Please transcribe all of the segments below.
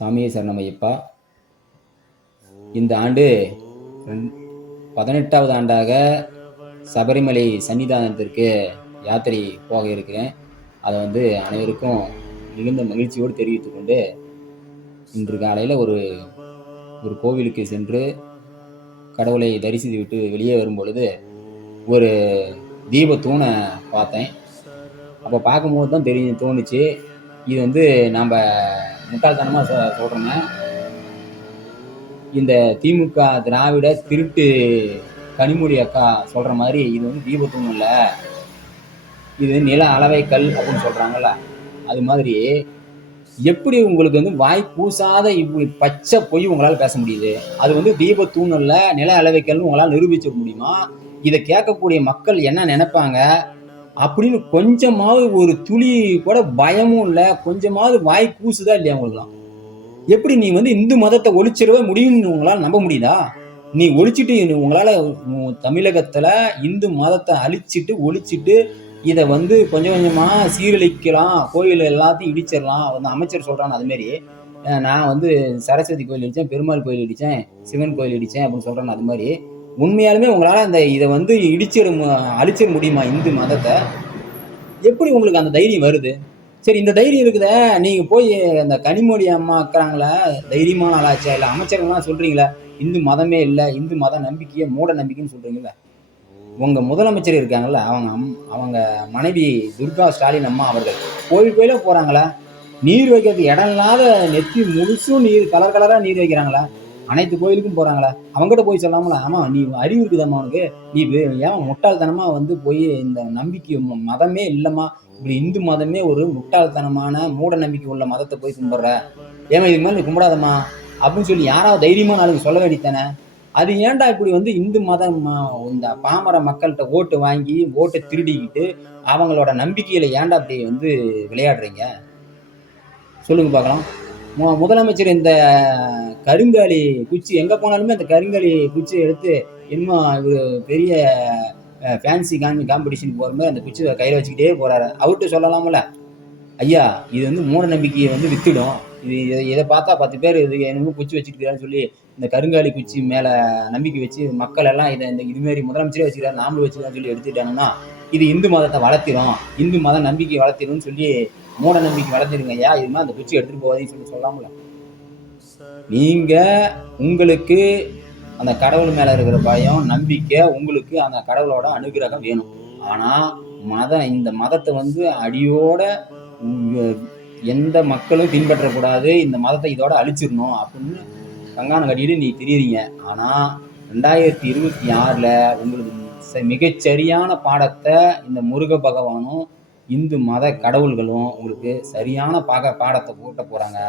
சாமியை சரணமையப்பா. இந்த ஆண்டு ரெண்- பதினெட்டாவது ஆண்டாக சபரிமலை சன்னிதானத்திற்கு யாத்திரை போக இருக்கிறேன். அதை வந்து அனைவருக்கும் மிகுந்த மகிழ்ச்சியோடு தெரிவித்துக்கொண்டு இன்று காலையில் ஒரு ஒரு கோவிலுக்கு சென்று கடவுளை தரிசித்து விட்டு வெளியே வரும் பொழுது ஒரு தீபத்தூணை பார்த்தேன். அப்போ பார்க்கும்போது தான் தெரியும் தோணுச்சு இது வந்து நாம் முட்டாள்தனமாக சொ சொல்கிறோங்க இந்த திமுக திராவிட திருட்டு கனிமொழி அக்கா சொல்கிற மாதிரி இது வந்து தீபத்தூண் இல்லை. இது நில அளவை கல் அப்படின்னு சொல்கிறாங்கல்ல அது மாதிரி எப்படி உங்களுக்கு வந்து வாய் பூசாத இப்படி பச்சை பொய் உங்களால் பேச முடியுது? அது வந்து தீபத்தூண் இல்லை நில அளவைக்கல்னு உங்களால் நிரூபிக்க முடியுமா? இதை கேட்கக்கூடிய மக்கள் என்ன நினைப்பாங்க? அப்படின்னு கொஞ்சமாவது ஒரு துளி கூட பயமும் இல்லை கொஞ்சமாவது வாய் கூசுதா இல்லையா உங்களுக்குலாம் எப்படி நீ வந்து இந்து மதத்தை ஒழிச்சிடவே முடியும்னு உங்களால் நம்ப முடியுதா? நீ ஒழிச்சிட்டு உங்களால் தமிழகத்தில் இந்து மதத்தை அழிச்சிட்டு ஒழிச்சிட்டு இதை வந்து கொஞ்சம் கொஞ்சமாக சீரழிக்கலாம் கோயில் எல்லாத்தையும் இடிச்சிடலாம் வந்து அமைச்சர் சொல்கிறான் அதுமாரி நான் வந்து சரஸ்வதி கோயில் இடித்தேன் பெருமாள் கோயில் இடித்தேன் சிவன் கோயில் இடித்தேன் அப்படின்னு சொல்கிறேன் அது மாதிரி உண்மையாலுமே உங்களால் அந்த இதை வந்து இடிச்சிட மு- அழிச்சிட முடியுமா இந்து மதத்தை? எப்படி உங்களுக்கு அந்த தைரியம் வருது? சரி இந்த தைரியம் இருக்குதே நீங்கள் போய் அந்த கனிமொழி அம்மா இருக்கிறாங்களே தைரியமான ஆளாச்சா இல்லை அமைச்சர்கள்லாம் சொல்கிறீங்களா இந்து மதமே இல்லை இந்து மத நம்பிக்கையே மூட நம்பிக்கைன்னு சொல்கிறீங்களே உங்கள் முதலமைச்சர் இருக்காங்கல்ல அவங்க அம் அவங்க மனைவி துர்கா ஸ்டாலின் அம்மா அவர்கள் கோயில் கோயிலாக போகிறாங்களா நீர் வைக்கிறதுக்கு இடம் இல்லாத நெத்தி முழுசும் நீர் கலர் கலராக நீர் வைக்கிறாங்களா அனைத்து கோயிலுக்கும் போறாங்களா? அவங்ககிட்ட போய் சொல்லாமல? ஆமா நீ அறிவு இருக்குதாம்மா அவனுக்கு நீ ஏன் முட்டாள்தனமா வந்து போய் இந்த நம்பிக்கை மதமே இல்லம்மா? இப்படி இந்து மதமே ஒரு முட்டாள்தனமான மூட நம்பிக்கை உள்ள மதத்தை போய் கும்பிடுற. ஏமா இதுக்கு மேலே நீ கும்பிடாதம்மா? அப்படின்னு சொல்லி யாராவது தைரியமான ஆளுங்க சொல்ல வேண்டித்தானே அது ஏன்டா இப்படி வந்து இந்து மதம் இந்த பாமர மக்கள்கிட்ட ஓட்டு வாங்கி ஓட்டை திருடிக்கிட்டு அவங்களோட நம்பிக்கையில ஏன்டா அப்படி வந்து விளையாடுறீங்க? சொல்லுங்க பார்க்கலாம். முதலமைச்சர் இந்த கருங்காலி குச்சி எங்கே போனாலுமே அந்த கருங்காலி குச்சி எடுத்து இன்னும் ஒரு பெரிய ஃபேன்சி காமி காம்படிஷன் போகிற மாதிரி அந்த குச்சி கையில் வச்சுக்கிட்டே போகிறாரு அவர்கிட்ட சொல்லலாம்ல ஐயா இது வந்து மூட நம்பிக்கையை வந்து வித்துடும். இது இதை- இதை பார்த்தா பத்து பேர் இது என்னமோ குச்சி வச்சுக்கிறான்னு சொல்லி இந்த கருங்காலி குச்சி மேலே நம்பிக்கை வச்சு மக்கள் எல்லாம் இதை இந்த இதுமாரி முதலமைச்சரே வச்சுக்கிறாரு நாமளும் வச்சுக்கிறான்னு சொல்லி எடுத்துட்டாங்கன்னா இது இந்து மதத்தை வளர்த்திடும் இந்து மத நம்பிக்கை வளர்த்திடும்னு சொல்லி மூட நம்பிக்கை வளர்த்திடுங்க ஐயா இதுமாதிரி அந்த குச்சி எடுத்துட்டு போகாதீங்கன்னு சொல்லி சொல்லாமல நீங்கள் உங்களுக்கு அந்த கடவுள் மேலே இருக்கிற பயம் நம்பிக்கை உங்களுக்கு அந்த கடவுளோட அனுகிரகம் வேணும். ஆனால் மதம் இந்த மதத்தை வந்து அடியோட எந்த மக்களும் பின்பற்றக்கூடாது. இந்த மதத்தை இதோட அழிச்சிடணும் அப்படின்னு கங்கானம் கட்டிட்டு நீ தெரியுறீங்க. ஆனால் ரெண்டாயிரத்தி இருபத்தி ஆறில் உங்களுக்கு ச- மிகச்சரியான பாடத்தை இந்த முருக பகவானும் இந்து மத கடவுள்களும் உங்களுக்கு சரியான பாக பாடத்தை போட்ட போகிறாங்க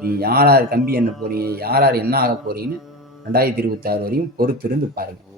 நீ யார் யார் கம்பி என்ன போகிறீங்க யார் யார் என்ன ஆக போகிறீங்கன்னு ரெண்டாயிரத்தி இருபத்தாறு வரையும் பொறுத்திருந்து பாருங்கள்